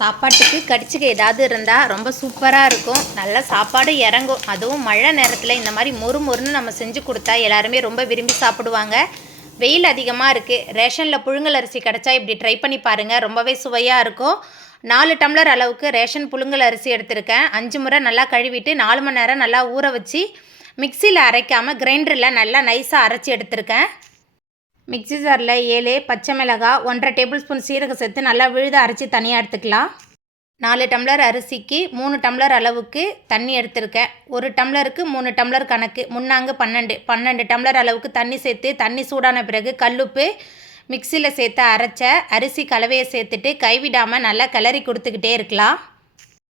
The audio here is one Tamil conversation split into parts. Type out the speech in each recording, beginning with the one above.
சாப்பாட்டுக்கு கடிச்சிக்க ஏதாவது இருந்தால் ரொம்ப சூப்பராக இருக்கும். நல்ல சாப்பாடு இறங்கும். அதுவும் மழை நேரத்தில் இந்த மாதிரி மொறு மொறுன்னு நம்ம செஞ்சு கொடுத்தா எல்லாருமே ரொம்ப விரும்பி சாப்பிடுவாங்க. வெயில் அதிகமாக இருக்குது ரேஷனில் புழுங்கல் அரிசி கிடச்சா இப்படி ட்ரை பண்ணி பாருங்கள் ரொம்பவே சுவையாக இருக்கும். நாலு டம்ளர் அளவுக்கு ரேஷன் புழுங்கல் அரிசி எடுத்திருக்கேன். அஞ்சு முறை நல்லா கழுவிட்டு நாலு மணி நேரம் நல்லா ஊற வச்சு மிக்சியில் அரைக்காமல் கிரைண்டரில் நல்லா நைஸாக அரைச்சி எடுத்திருக்கேன். மிக்சி ஜாரில் ஏழு பச்சை மிளகாய் ஒன்றரை டேபிள் ஸ்பூன் சீரகம் சேர்த்து நல்லா விழுத அரைச்சி தனியாக எடுத்துக்கலாம். நாலு டம்ளர் அரிசிக்கு மூணு டம்ளர் அளவுக்கு தண்ணி எடுத்திருக்கேன். ஒரு டம்ளருக்கு மூணு டம்ளர் கணக்கு. முன்னாங்க பன்னெண்டு. பன்னெண்டு டம்ளர் அளவுக்கு தண்ணி சேர்த்து தண்ணி சூடான பிறகு கல்லுப்பு மிக்சியில் சேர்த்து அரைச்ச அரிசி கலவையை சேர்த்துட்டு கைவிடாமல் நல்லா கிளறி கொடுத்துக்கிட்டே இருக்கலாம்.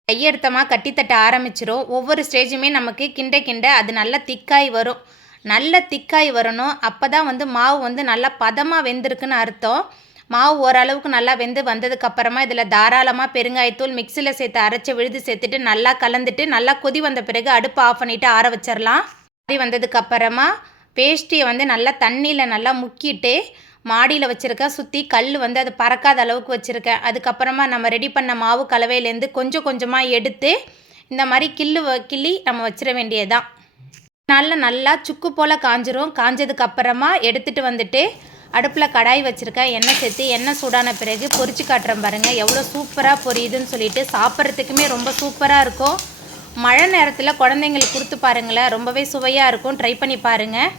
கையெடுத்தமாக கட்டி தட்ட ஆரம்பிச்சிரும். ஒவ்வொரு ஸ்டேஜுமே நமக்கு கிண்ட கிண்ட அது நல்லா திக்காய் வரும். நல்ல திக்காய் வரணும். அப்போ தான் வந்து மாவு வந்து நல்லா பதமாக வெந்திருக்குன்னு அர்த்தம். மாவு ஓரளவுக்கு நல்லா வெந்து வந்ததுக்கப்புறமா இதில் தாராளமாக பெருங்காயத்தூள் மிக்சியில் சேர்த்து அரைச்சி விழுது சேர்த்துட்டு நல்லா கலந்துட்டு நல்லா கொதி வந்த பிறகு அடுப்பு ஆஃப் பண்ணிவிட்டு ஆற வச்சிடலாம் ஆறி வந்ததுக்கப்புறமா பேஸ்ட்ரியை வந்து நல்லா தண்ணியில் நல்லா முக்கிட்டு மாடியில் வச்சுருக்கேன் சுற்றி கல் வந்து அது பறக்காத அளவுக்கு வச்சுருக்கேன் அதுக்கப்புறமா நம்ம ரெடி பண்ண மாவு கலவையிலேருந்து கொஞ்சம் கொஞ்சமாக எடுத்து இந்த மாதிரி கிள்ளு வ- கிள்ளி நம்ம வச்சிட வேண்டியதுதான். நாளில் நல்லா சுக்கு போல் காஞ்சிரும். காஞ்சதுக்கு அப்புறமா எடுத்துகிட்டு வந்துட்டு அடுப்பில் கடாய் வச்சுருக்கேன் எண்ணெய் சேர்த்து எண்ணெய் சூடான பிறகு பொரிச்சு காட்டுறேன் பாருங்கள் எவ்வளோ சூப்பராக பொரியுதுன்னு சொல்லிட்டு சாப்பிட்றதுக்குமே ரொம்ப சூப்பராக இருக்கும். மழை நேரத்தில் குழந்தைங்களுக்கு கொடுத்து பாருங்களேன் ரொம்பவே சுவையாக இருக்கும். ட்ரை பண்ணி பாருங்கள்